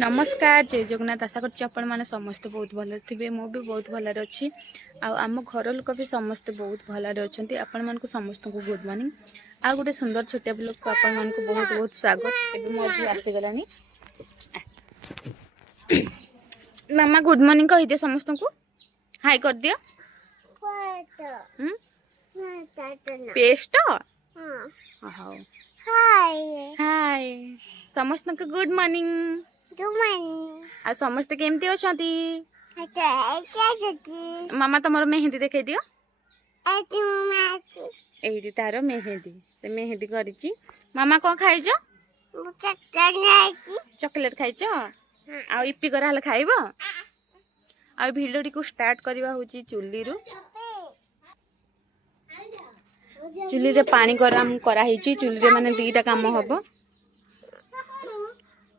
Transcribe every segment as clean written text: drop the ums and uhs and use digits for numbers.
नमस्कार जय जगन्नाथ। आशा कर समस्ते बहुत भल थे मु भी बहुत भलरे अच्छी आम घर लोक भी समस्ते बहुत भलरे अच्छा आपण मान समस्त को गुड मॉर्निंग। आ गोटे सुंदर छोटिया ब्लॉग को आपण मान बहुत बहुत स्वागत। मो झी आसीगला मामा गुड मॉर्निंग कह दिए समस्त को हाय कर दियो। पेस्ट हाय हाय समस्त को गुड मॉर्निंग। आ समस्ते केमती अछंती? मामा तुम मेहंदी देखे दियो। एठी तार मेहंदी से मेहंदी करिची। मामा कौन खाइज? चॉकलेट खाइज आ इपी करा हले खाइब। आ भिडियो को स्टार्ट करबा होची चुल्ली रु। चुल्ली रे पानी गरम करा हिची। चुल्ली रे माने दीटा काम हबो।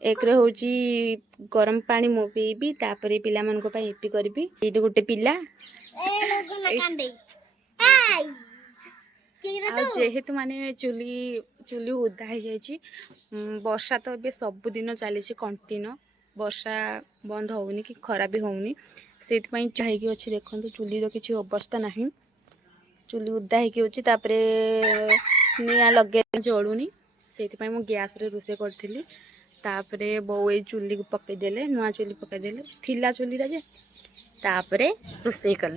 एक रे होची गरम पानी मो पीबी तापरे पिला मन को पई इपी करबी। एठी गुटे पिला जेहेतु माने चुली उदा हो जाइए। वर्षा तो ए सब दिन चली कंटिन्यू वर्षा बंद होनी कि खरा भी होनी से चाहिए अच्छे देखो चुलीर किसी अवस्था ना चुली उदा होतापर निआ लगे जलूनी से गैस रे रोषे करी तापरे बो ये चुली को पकईदे नुआ चुली पकईदे थिला चुली जे तापरे रोषे कल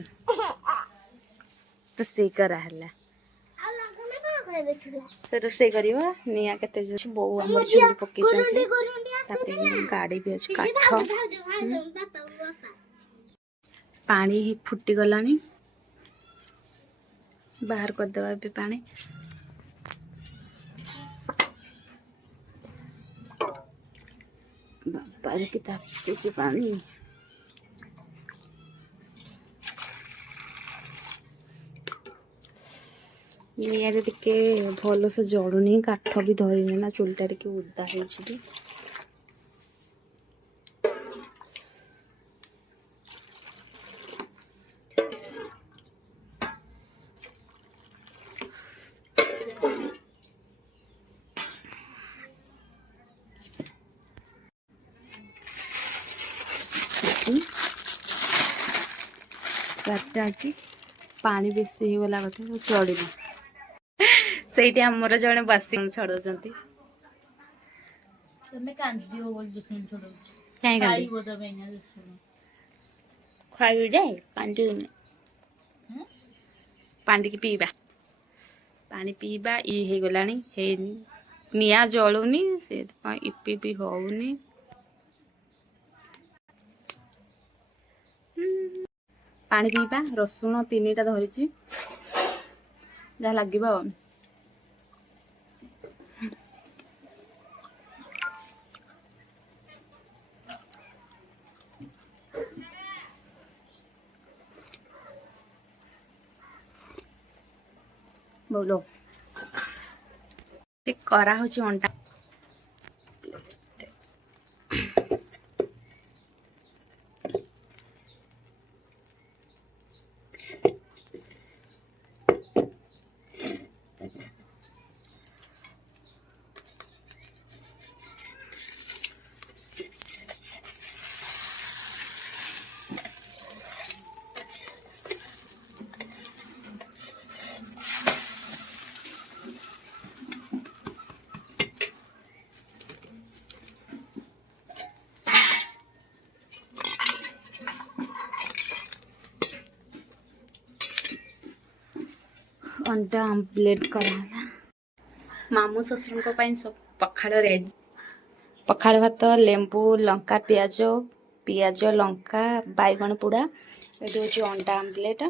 रोषे कराला से रोषे कर निआ के बो आम चुली पकई गाड़ी भी अच्छे काठ पानी फुटी गला बाहर करदे भी पानी बाबा की ताकुची पानी निआरे टिके भल से जड़ुनी काठ भी धरनी ना चुलटा टिके उदा हो पानी बेसी हो गला कथा चढ़ी से आमर जड़े बासी छड़ खाई जाए पानी की पीवा पानी पीवा ये गला निआ जलुनी से इपी भी होनी पानी पीवा रसुण 3टा धरी जहाँ लगे बोलो करा होची अंटा अंडा आमलेट करा मामू ससुर सब पखाड़ रेडी पखाड़ भात लेंबू लंका पियाज पियाज लंका बैगण पोड़ा ये हूँ अंडा आमलेट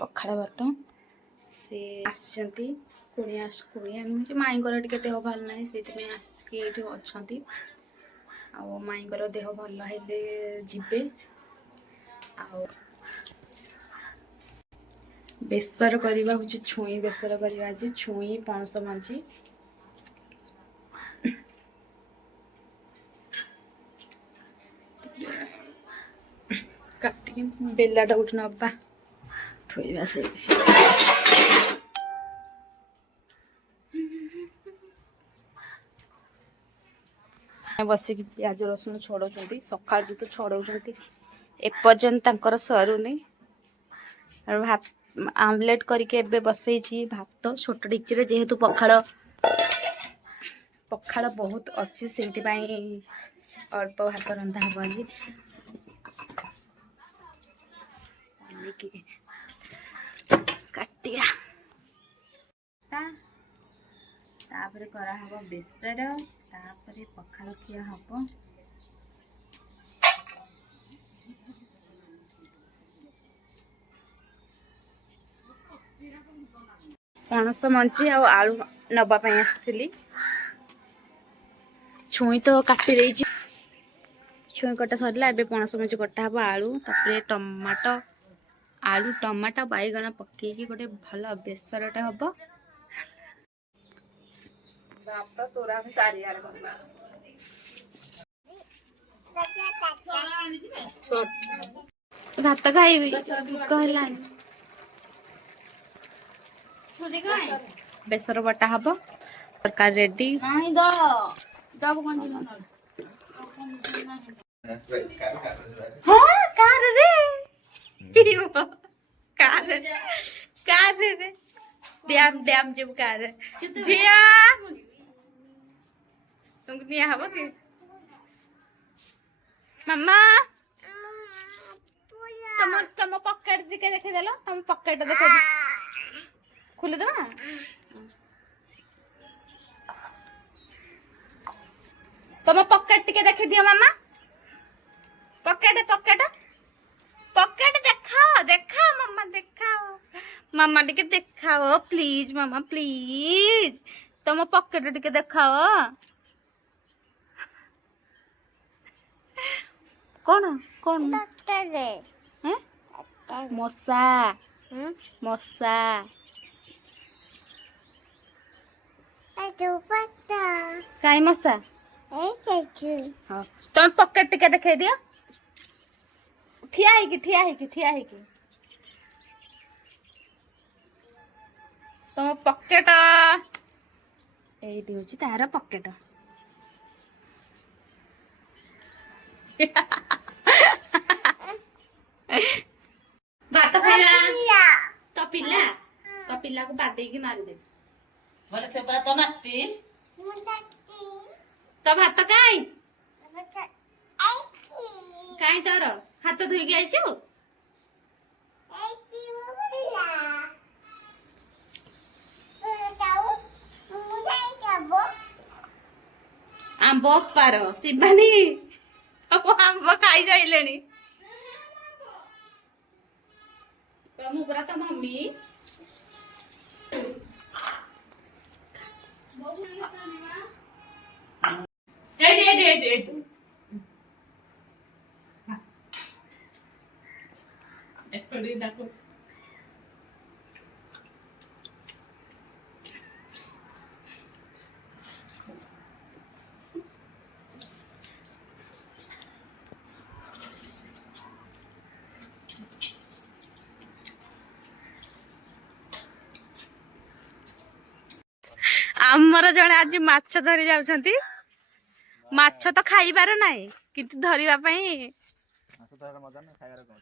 पखाड़ भात से आसी कुणिया माईर टे देह भल ना से आसिकी अच्छा माईर देह भल हेले जीवे बेसर करवा हूँ छुई बेसर करवा आज छुई पणस मଞ୍ଜି काटिक बेलाटा गोटे नवा थोड़ा से बसिक प्याज रसुण छड़ाऊँ सका तो छड़ाऊँ एपर्यंत तांकर सरुनी भात आमलेट करके बसई भात छोट डेक्ची जेहेतु पखाड़ पखाड़ बहुत अच्छी से अल्प भात रंधा हम आज काटिया तापर कराहब बेसर तापर पखाड़ खिया हम पणस मंची आलू नवापाई आसती छुई तो काटी देछि छुई कटा सरला एबे पणस मंची कटा हबो आलू तापर टमाटो आलू टमाटो बैगण पकेकी गोटे भल बेसरटे हबो भात तोरा सारी आड़ भात खाइबी कहलानी बेसर बटा हब तरकारी रेडी हाँ कार रे कार रे डैम डैम जब कार झिया तुमको निया हब कि मम्मा तुम पॉकेट दिके देखे देलो तुम पॉकेट देखे खुले दबा तुम पॉकेट टिके देखे दियो मामा पॉकेट पॉकेट पॉकेट देखाओ देखाओ मामा देखाओ मामा टिके देखाओ प्लीज मामा प्लीज तुम पॉकेट टिके देखाओ कौन कौन मशा मशा कहीं मशा हाँ तुम पॉकेट टिके देखे दियो ठिया है कि तुम पॉकेट एटी होची तार पॉकेट भात खाइला तो पिला को बाटे की मारी दे बोले से परा तो नाती तो भात काई काई तोर हाथ धोई के आइछु आंब पार शिवानी आंब खाई जाइलेनी मु पूरा तो मम्मी एट देखो आमर जड़े आज माछ धरी जाउछंती माछ तो खाइबार नाही किंतु धरिबा पई माछ धरर मजा ना खाइबार कोन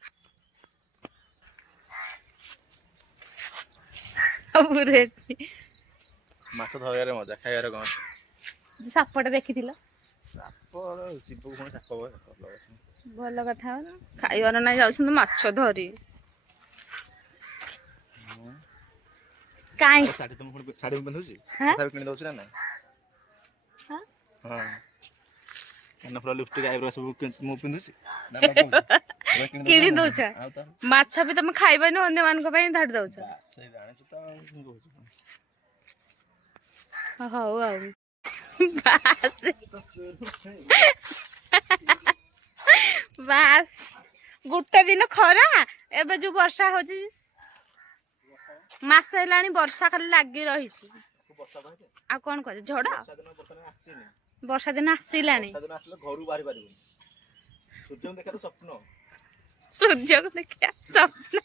अबुरे माछ धरिबार मजा खाइबार कोन सापटा देखिथिलो साप शिव कोन साप भल कथा खाइबार नाही जाउछंती माछ धरी काई साड़ी तुम साड़ी में पिंधुची तथा किन दउछ ना हां हां एना पूरा लिपस्टिक आईब्रो सब मु पिंधुची किनी दउछ माछ भी तुम खाइबनो अन्य मान को पई धर दउछ सही जाने त कहू हौ हौ बास गुटे दिन खरा एबे जो वर्षा होची मास हेलानी वर्षा खाली लागी रही आ कौन करे झड़ वर्षा दिन आसिलानी सूर्य को देखा स्वप्न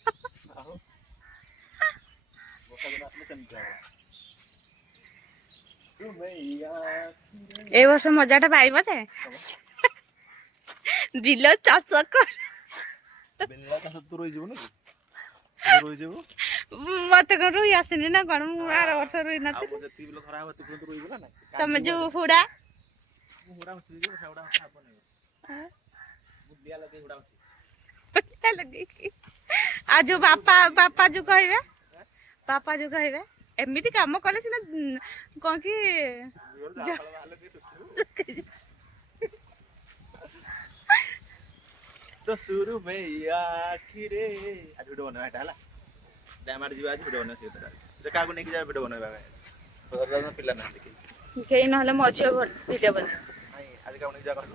ए वर्ष मजाटा पाइब जे बिल चाष कर बिल्ला का सब तो रोई जीव ना रोई जीव मत कौन रुई आसनी ना कौन मुझे आर वर्ष रुई ना आ मुझे तीन बिल खराब होती तो रोई बोला ना तुम जो हुड़ा हुड़ा मत जीव हुड़ा खाब नहीं बुद्धिया लगे हुड़ा पता लगे कि आ जो बापा जो कहबे एमती काम कले सीना कौन कि तो शुरू में आखिरे आज वीडियो बना है डाला डैमार जीवा आज वीडियो बना सीधा देखा को नहीं जाए वीडियो बनावा है तो दादा पिला ना देखी कहीं नहले मझे वीडियो बने नहीं आज का नहीं जा कर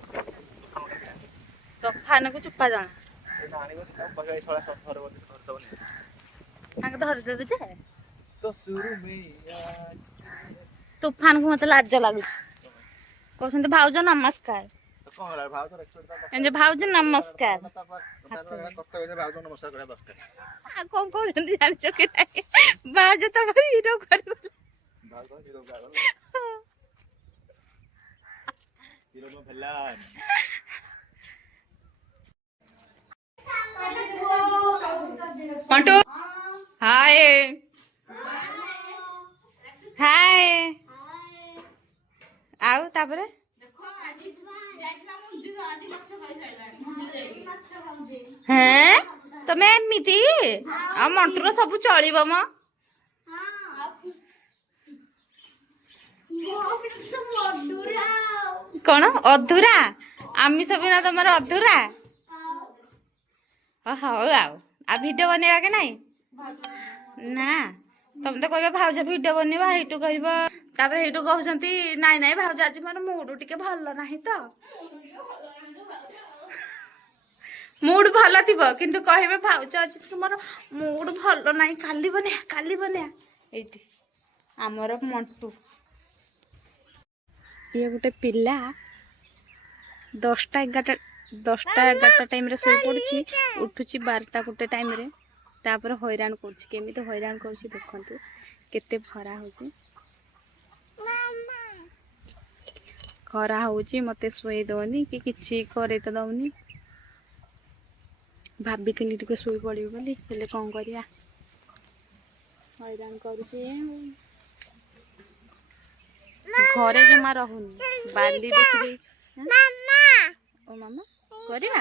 तो फान को चुप्पा जाना एटा आनी को बगाई छोड़ा सब घर बोल तो नहीं धर देवे जे तो शुरू में तूफान को मत लाज लगुच कहते भाउज नमस्कार तो कौन रहा भाव तो रेस्पेक्ट एंजे भाउज नमस्कार कर्तव्य भाव तो नमस्कार करे बस कर कौन कहते जान कि नहीं भाउज तो हीरो कर भाव तो हीरो का हीरो में भेला मंटू हाय हाय आउ तापरे हैं तमे एमिति आ मंटूर सब चलिबो म कौन अधूरा आमिष बिना तुम अधूरा हौ आ भिडियो बनवा के नाई ना तुम तो कह भाउज भिडियो बनवा हेटू कह हेटू कहते नाई नाई भाउज आज मोर मूड टिके भल ना तो मूड भल थी किंतु कहे भाउज आज तुम मूड भल ना काली बनया ये आमर मंटू ये गोटे पिला 10टा 11टा टाइम रे सोई पड़ी उठुची 12टा गोटे टाइम रे तापर हैरान करमी हैरान कर देखु केते खरा हो खरा हो मते सोई दौनी कि किछि करे तो दौनी भाभी टे सोई पड़ी बोली हेले कौन करिया हैरान करुचे घरे जमा रहुनी बाली देखी ओ मामा करिया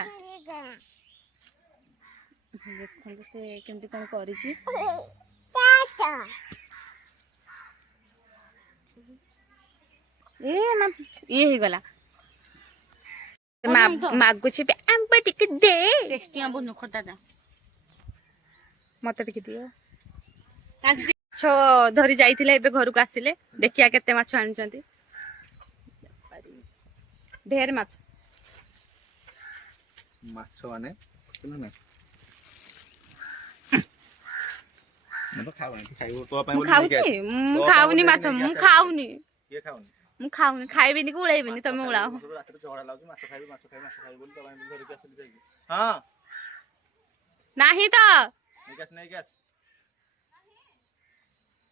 देखो से केमती कौन करिछि ए ना ये ही गला मागुछि आंबा टिके दे टेस्टी आंबो नखटा दा मत टिके दियो छो धरी जाइथिले एबे घर को आसिले देखिया केते माछ आनिचंती ढेर माछ माने ना मैं तो खाऊनी खाइबो तो अपन बोली खाउछि मु खाउनी माछ मु खाउनी ये खाऊनी मु खाउनी खाइबिनी कि उड़ाइबिनी तमे उड़ाओ रात रे झगड़ा लागु माछ खाइबो बोली तो अपन धरि के आसली जाई हां नाही तो नहीं गैस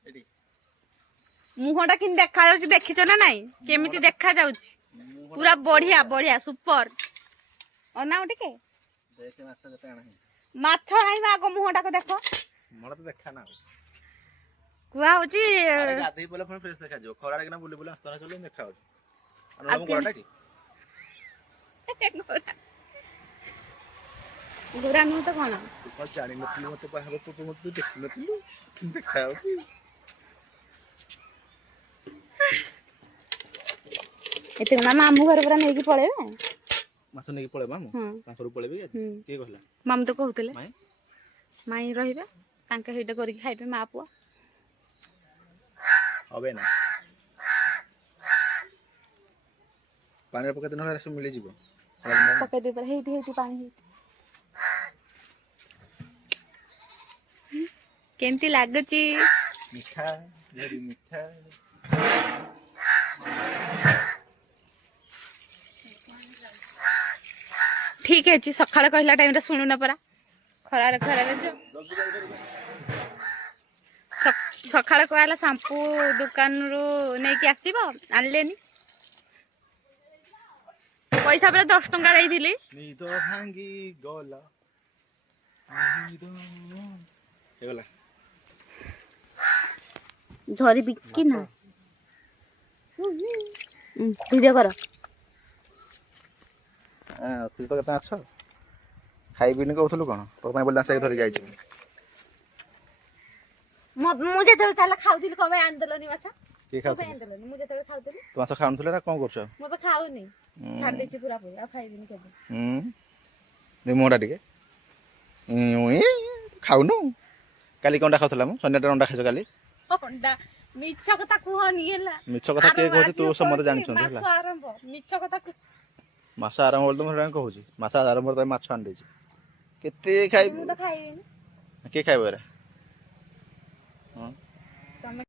एडी मुहटा किन देखा जाउछि देखिछो ना नाही केमिति देखा जाउछि पूरा बढ़िया सुपर अनाउ टिके देखे माछ जते आना माछ नाही मागो मुहटा को देखो मोला तो देखा ना कुआ होछि अरे गाधई बोले फोन फ्रेश देखा जो खरा ना बुली बुली अस्तर चलो देखा हो अनु गोराटा की गोरा नु तो कोन तू जानि नथली मते पाहबो तो मते देख नथलु देखा हो एते ना मामू घर पूरा नेकी पळेबे माछ नेकी पळे मामू तांकर पळेबे के कहला मामू तो कहउतले माई माई रहिबे तांके हेटा करि खाइबे मा पुआ हबे ना पानी पका दिन रे सब मिले जीवो पके दे पर हेटी पानी केमती लागुची मीठा very मीठा ठीक है जी सकाळ कहला टाइम रे सुनु ना परा खरा रे जो ସକାଳେ କହିଲା ସାମ୍ପୁ ଦୋକାନରୁ ନେଇକି ଆସିବ ଆଣିଲେନି ପଇସା ବେଳେ 10 ଟଙ୍କା ଦେଇଥିଲି ନିଦ ଭାଙ୍ଗି ଗଲା ହେଇଗଲା ଧରିବି କି ନା ଭିଡ଼ିଓ କର ତୁ ତ କେତେ ମାଛ ଖାଇବିନି କହୁଥିଲୁ କ'ଣ ତୋ ପାଇଁ ବୋଲି ଆସିକି ଧରିକି ଆଇଛି ମୁଁ ଯେତେବେଳେ ତାହେଲେ ଖାଉଥିଲି କଣ ପାଇଁ ଆଣିଦେଲନି ମାଛ କିଏ କଣ ପାଇଁ ଖାଉଥିଲୁ ଆଣିଦେଲନି ମୁଁ ଯେତେବେଳେ ଖାଉଥିଲି ତୁ ମାଛ ଖାଉନଥିଲେ ନା କ'ଣ କରୁଛ ମୁଁ ଏବେ ଖାଉନି ଛାଡ଼ି ଦେଇଛି ପୁରା ପୁରି ଆଉ ଖାଇବିନି କେବେ ମୁହଁଟା ଟିକେ ଖାଉନୁ କାଲି କ'ଣଟା ଖାଉଥିଲା ମୁଁ ଶନିବାରଟା ଅଣ୍ଡା ଖାଇଛ କାଲି ଅଣ୍ଡା ମିଛ କଥା କୁହନି ହେଲା ମିଛ କଥା କିଏ କହୁଛି ତୁ ସମସ୍ତେ ଜାଣିଛନ୍ତି ହେଲା ମାସ ଆରମ୍ଭ ମିଛ କଥା ମାଛ ଆରମ୍ଭ ବୋଲି ତ ମୁଁ ସେଇଟା କହୁଛି ମାଛ ଆରମ୍ଭରେ ତମେ ମାଛ ଆଣିଦେଇଛି କେତେ ଖାଇବୁ ମୁଁ ତ ଖାଇବିନି କିଏ ଖାଇବ ଏରା ହଁ